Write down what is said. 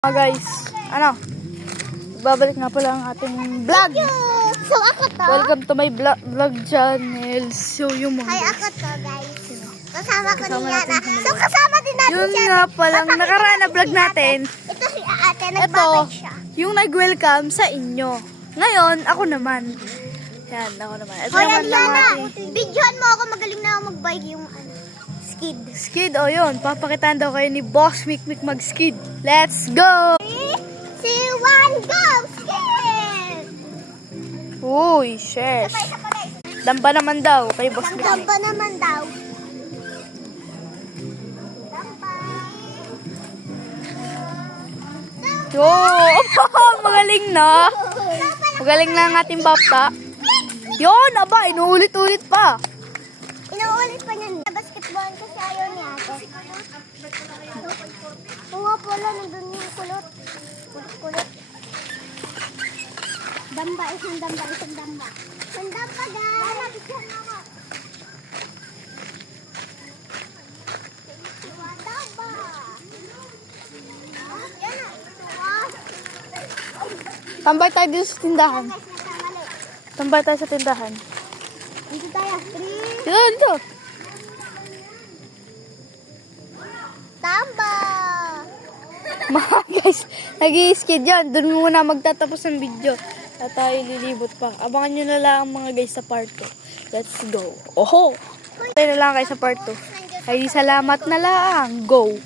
Guys, babalik nga pala ang ating vlog. So ako to. Welcome to my vlog channel. So yung mga Hi, ako to guys. Kasama ko Kasama ni Yana. natin si So kasama din natin yun siya. nga palang nakaraan na vlog natin. Ito si ate, Ito, nagbabay siya. yung nag-welcome sa inyo. Ngayon, ako naman. Yan, ako naman. Ito Hoy, naman lang Yana, ating videohan mo ako, magaling na ako mag-bike yung skid. skid. O yun, papakitaan daw kayo ni Boss Mikmik mag-skid. Let's go! 3, 2, 1, go! Skid! Uy, shes. Isa pa guys. Damba naman daw kay Boss Mikmik. Dampa naman daw. Oh, magaling na. Magaling na ang ating bata. Yun, aba, inuulit-ulit pa. Inuulit pa niyan. Basketball kasi ayaw ni ate. Oo nga pala, nandun yung kulot. Kulot. Damba, isang damba. Isang damba, guys. Nabigyan mo ako. Damba. Yan na. Tambay tayo dito sa tindahan. Guys, nagkamali. Tambay tayo sa tindahan. Dito tayo. 3. Dito, dito. Damba. Mga guys, nag-i-skid yan. Doon muna magtatapos ng video. At tayo lilibot pa. Abangan nyo na lang mga guys sa part 2. Let's go. Oho! Tayo na lang kayo sa part 2. Ay, salamat na lang. Go!